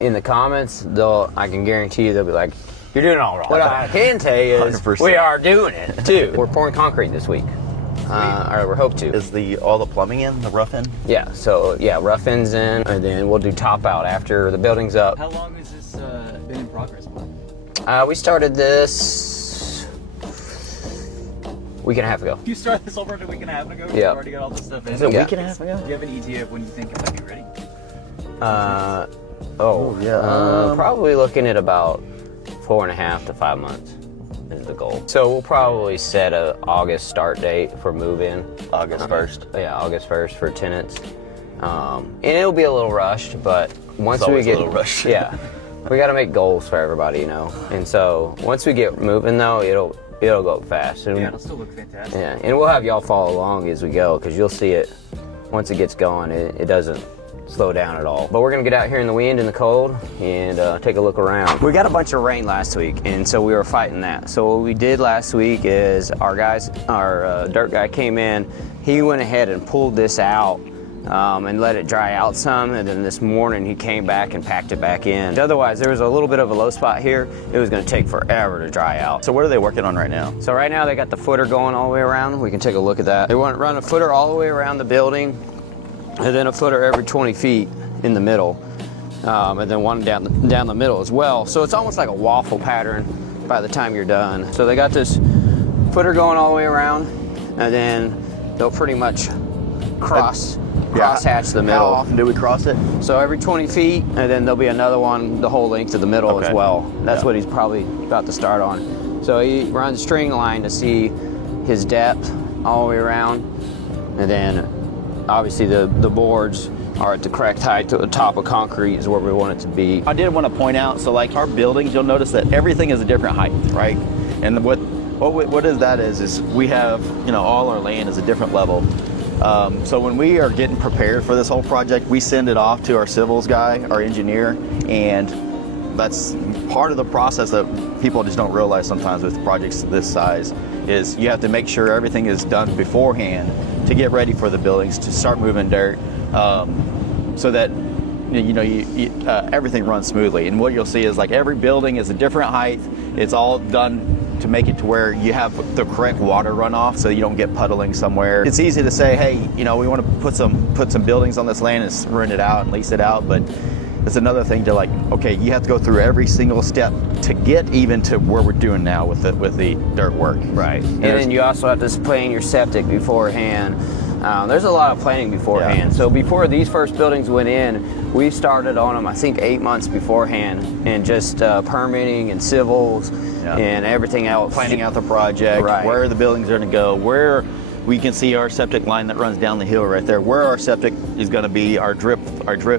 In the comments, I can guarantee you they'll be like, you're doing it all wrong. What I can tell you is 100%. we are doing it too. We're pouring concrete this week. Or we hope to. Is all the plumbing in, the rough end? Yeah, so rough ends in, and then we'll do top out after the building's up. How long has this been in progress? We started this week and a half ago. You started this over a week and a half ago? Yeah. You already got all this stuff in? Is it a Yeah. week and a half ago? Do you have an ETA of when you think it might be ready? Probably looking at about 4.5 to 5 months is the goal. So we'll probably set a August start date for move-in. August 1st. Yeah, August 1st for tenants. And it'll be a little rushed, but once It's we always get a little rushed. yeah, we got to make goals for everybody, you know. And so once we get moving, though, it'll go fast. And, Yeah, it'll still look fantastic. yeah, and we'll have y'all follow along as we go, because you'll see it once it gets going. It doesn't slow down at all. But we're gonna get out here in the wind and the cold and take a look around. We got a bunch of rain last week, and so we were fighting that. So what we did last week is our dirt guy came in, he went ahead and pulled this out and let it dry out some, and then this morning he came back and packed it back in. Otherwise, there was a little bit of a low spot here. It was gonna take forever to dry out. So what are they working on right now? So right now they got the footer going all the way around. We can take a look at that. They want to run a footer all the way around the building, and then a footer every 20 feet in the middle, and then one down the middle as well. So it's almost like a waffle pattern by the time you're done. So they got this footer going all the way around, and then they'll pretty much cross hatch the middle. How often do we cross it? So every 20 feet, and then there'll be another one the whole length of the middle as well. That's what he's probably about to start on. So he runs string line to see his depth all the way around, and then obviously the boards are at the correct height to the top of concrete is where we want it to be. I did want to point out, so like our buildings, you'll notice that everything is a different height, right? And what is that is we have, all our land is a different level. So when we are getting prepared for this whole project, we send it off to our civils guy, our engineer, and that's part of the process that people just don't realize sometimes with projects this size is you have to make sure everything is done beforehand to get ready for the buildings, to start moving dirt, so that everything runs smoothly. And what you'll see is like every building is a different height. It's all done to make it to where you have the correct water runoff, so you don't get puddling somewhere. It's easy to say, hey, we want to put some buildings on this land and rent it out and lease it out, but it's another thing to okay, you have to go through every single step to get even to where we're doing now with the dirt work. Right. And then you also have to plan your septic beforehand. There's a lot of planning beforehand. Yeah. So before these first buildings went in, we started on them, I think, 8 months beforehand, and just permitting and civils and everything else. Planning out the project, Right. where the buildings are going to go, where we can see our septic line that runs down the hill right there, where our septic is going to be, our drip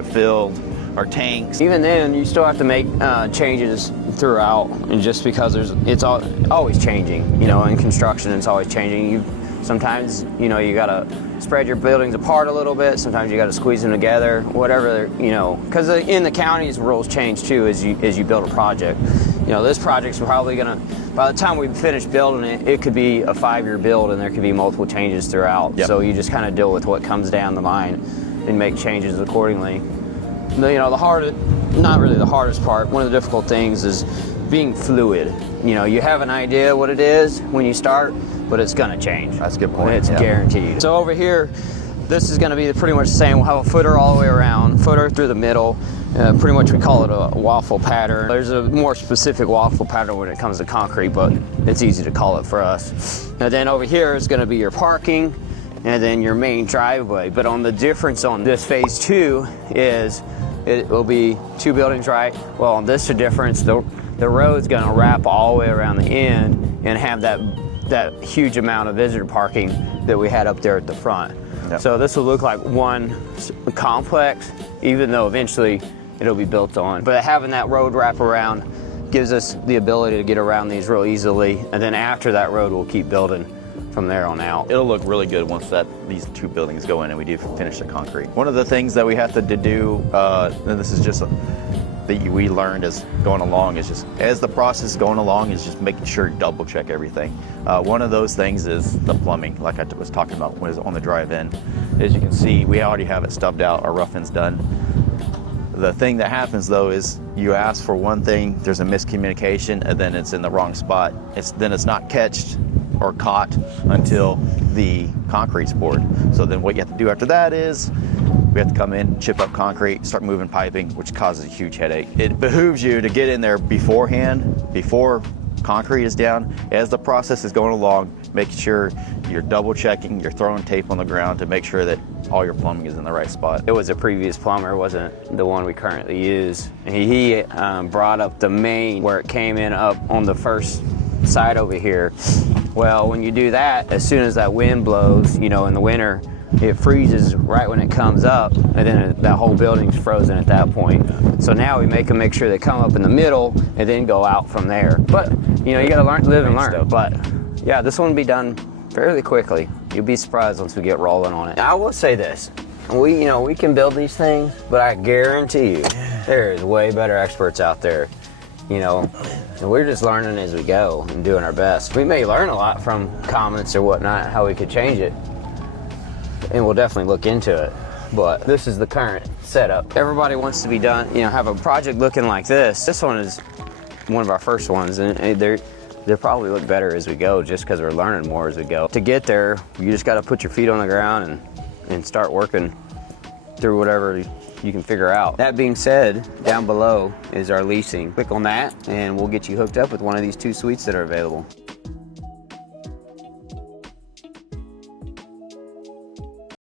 field, our tanks. Even then, you still have to make changes throughout, and just because it's always changing. In construction, it's always changing. Sometimes you gotta spread your buildings apart a little bit. Sometimes you gotta squeeze them together. Whatever, because in the counties, rules change too as you build a project. This project's probably gonna, by the time we finish building it, it could be a 5-year build, and there could be multiple changes throughout. Yep. So you just kind of deal with what comes down the line and make changes accordingly. Not really the hardest part. One of the difficult things is being fluid. You have an idea what it is when you start, but it's gonna change. That's a good point. It's guaranteed. So over here, this is gonna be pretty much the same. We'll have a footer all the way around, footer through the middle. Pretty much we call it a waffle pattern. There's a more specific waffle pattern when it comes to concrete, but it's easy to call it for us. And then over here is gonna be your parking, and then your main driveway. But the difference on this phase 2 is it will be 2 buildings, right? Well, on this difference, the road's gonna wrap all the way around the end and have that huge amount of visitor parking that we had up there at the front. Yep. So this will look like one complex, even though eventually it'll be built on. But having that road wrap around gives us the ability to get around these real easily, and then after that road, we'll keep building from there on out. It'll look really good once these 2 buildings go in and we do finish the concrete. One of the things that we have to do, and this is just that we learned as going along, is just as the process is going along is just making sure to double check everything. One of those things is the plumbing, like I was talking about, was on the drive-in. As you can see, we already have it stubbed out, our rough end's done. The thing that happens though is you ask for one thing, there's a miscommunication, and then it's in the wrong spot. Then it's not catched or caught until the concrete's poured. So then what you have to do after that is we have to come in, chip up concrete, start moving piping, which causes a huge headache. It behooves you to get in there beforehand, before concrete is down, as the process is going along, making sure you're double checking, you're throwing tape on the ground to make sure that all your plumbing is in the right spot. It was a previous plumber, wasn't the one we currently use. He brought up the main where it came in up on the first side over here. Well, when you do that, as soon as that wind blows, you know, in the winter, it freezes right when it comes up, and then that whole building's frozen at that point. So now we make sure they come up in the middle and then go out from there. But, you know, you gotta live and learn. But yeah, this one will be done fairly quickly. You'll be surprised once we get rolling on it. I will say this, we can build these things, but I guarantee you, there is way better experts out there, and we're just learning as we go and doing our best. We may learn a lot from comments or whatnot, how we could change it, and we'll definitely look into it. But this is the current setup. Everybody wants to be done, have a project looking like this. This one is one of our first ones, and they'll probably look better as we go, just because we're learning more as we go. To get there, you just got to put your feet on the ground and start working through whatever you can figure out. That being said, down below is our leasing. Click on that and we'll get you hooked up with one of these 2 suites that are available.